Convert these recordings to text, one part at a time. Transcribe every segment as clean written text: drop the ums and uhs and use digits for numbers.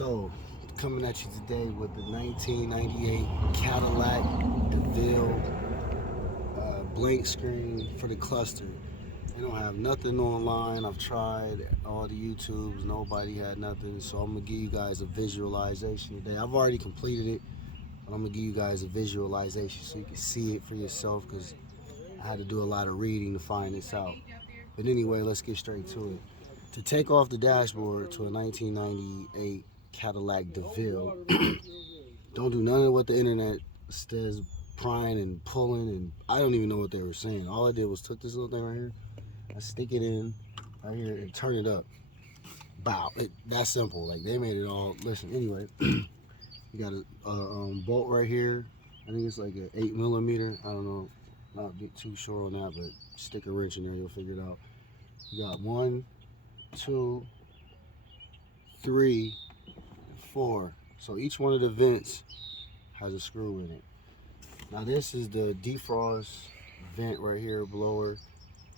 So, coming at you today with the 1998 Cadillac DeVille blank screen for the cluster. They don't have nothing online. I've tried all the YouTubes, nobody had nothing. So I'm gonna give you guys a visualization today. I've already completed it, but I'm gonna give you guys a visualization so you can see it for yourself, because I had to do a lot of reading to find this out. But anyway, let's get straight to it. To take off the dashboard to a 1998 Cadillac DeVille, don't do none of what the internet says, prying and pulling, and I don't even know what they were saying. All I did was took this little thing right here, I stick it in right here and turn it up. Bow. That's simple. Like, they made it all. Listen, anyway, you got a bolt right here. I think it's like an 8mm. I don't know, not too sure on that, but stick a wrench in there, you'll figure it out. You got 1, 2, 3, 4. So each one of the vents has a screw in it. Now this is the defrost vent right here, blower.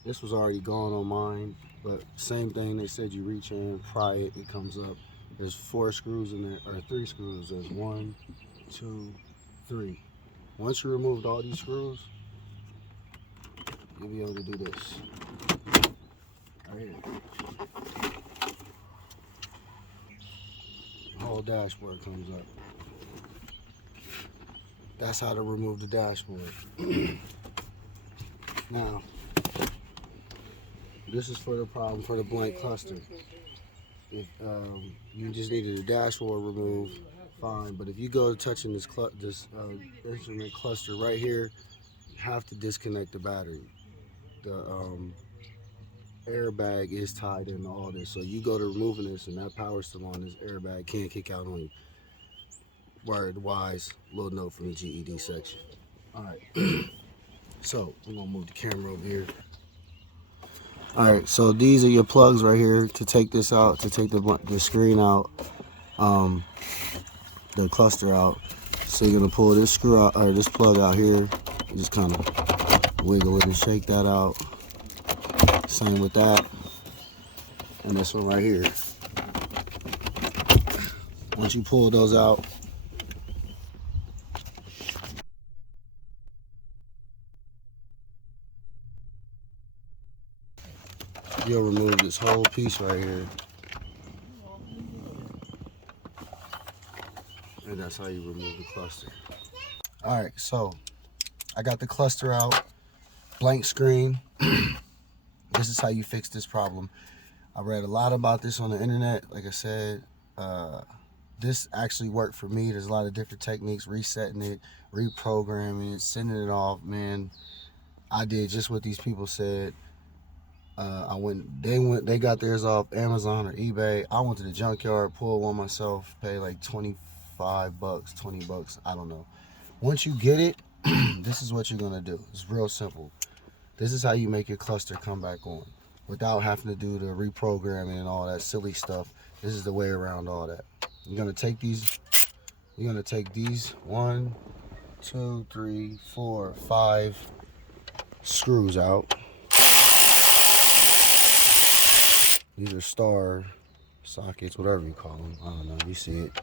This was already gone on mine, but same thing. They said you reach in, pry it, it comes up. There's 4 screws in there, or 3 screws. There's 1, 2, 3. Once you removed all these screws, you'll be able to do this. Right here. The whole dashboard comes up. That's how to remove the dashboard. Now, this is for the problem for the blank cluster. If you just needed the dashboard removed, fine. But if you go touching this instrument cluster right here, you have to disconnect the battery. The airbag is tied into all this, so you go to removing this and that power's still on, this airbag can't kick out on you. Word wise, little note from the GED section. Alright, so I'm gonna move the camera over here. Alright, so these are your plugs right here to take this out, to take the screen out, the cluster out. So you're gonna pull this screw out, or this plug out here. You just kind of wiggle it and shake that out. Same with that, and this one right here. Once you pull those out, you'll remove this whole piece right here, and that's how you remove the cluster. All right, so I got the cluster out, blank screen. This is how you fix this problem. I read a lot about this on the internet. Like I said, this actually worked for me. There's a lot of different techniques, resetting it, reprogramming it, sending it off. Man, I did just what these people said. They got theirs off Amazon or eBay. I went to the junkyard, pulled one myself, paid like 25 bucks, 20 bucks, I don't know. Once you get it, this is what you're gonna do. It's real simple. This is how you make your cluster come back on without having to do the reprogramming and all that silly stuff. This is the way around all that. You're gonna take these 1, 2, 3, 4, 5 screws out. These are star sockets, whatever you call them. I don't know, you see it.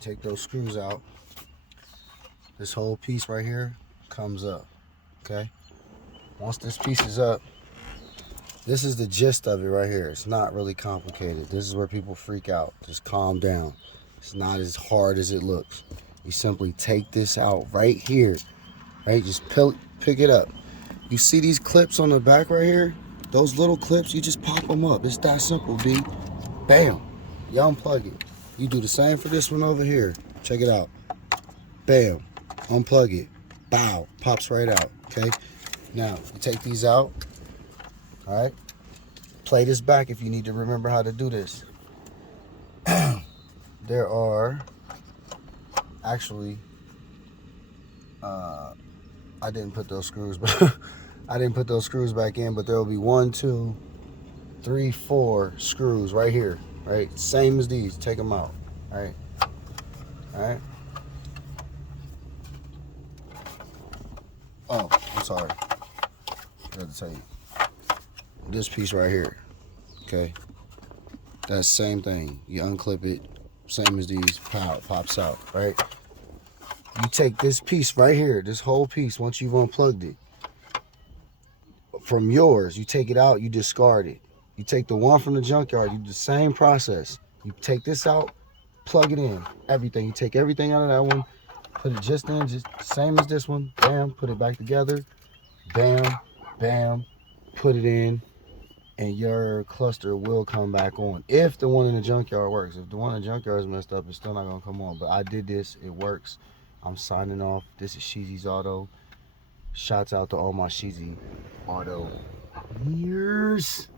Take those screws out. This whole piece right here comes up. Okay, once this piece is up, this is the gist of it right here. It's not really complicated. This is where people freak out. Just calm down. It's not as hard as it looks. You simply take this out right here, right? Just pick it up. You see these clips on the back right here? Those little clips, you just pop them up. It's that simple, B. Bam, you unplug it. You do the same for this one over here. Check it out. Bam. Unplug it. Bow. Pops right out. Okay? Now, you take these out. Alright? Play this back if you need to remember how to do this. There are actually I didn't put those screws back. I didn't put those screws back in, but there will be 1, 2, 3, 4 screws right here, right? Same as these. Take them out, all right? All right. Oh, I'm sorry. I got to tell you. This piece right here, okay? That's the same thing. You unclip it, same as these, pops out, right? You take this piece right here, this whole piece, once you've unplugged it, from yours, you take it out, you discard it. You take the one from the junkyard, you do the same process. You take this out, plug it in, everything. You take everything out of that one, put it just in, just same as this one, bam, put it back together, bam, bam, put it in, and your cluster will come back on. If the one in the junkyard works. If the one in the junkyard is messed up, it's still not gonna come on. But I did this, it works. I'm signing off. This is Sheezy's Auto. Shouts out to all my Sheezy Auto years.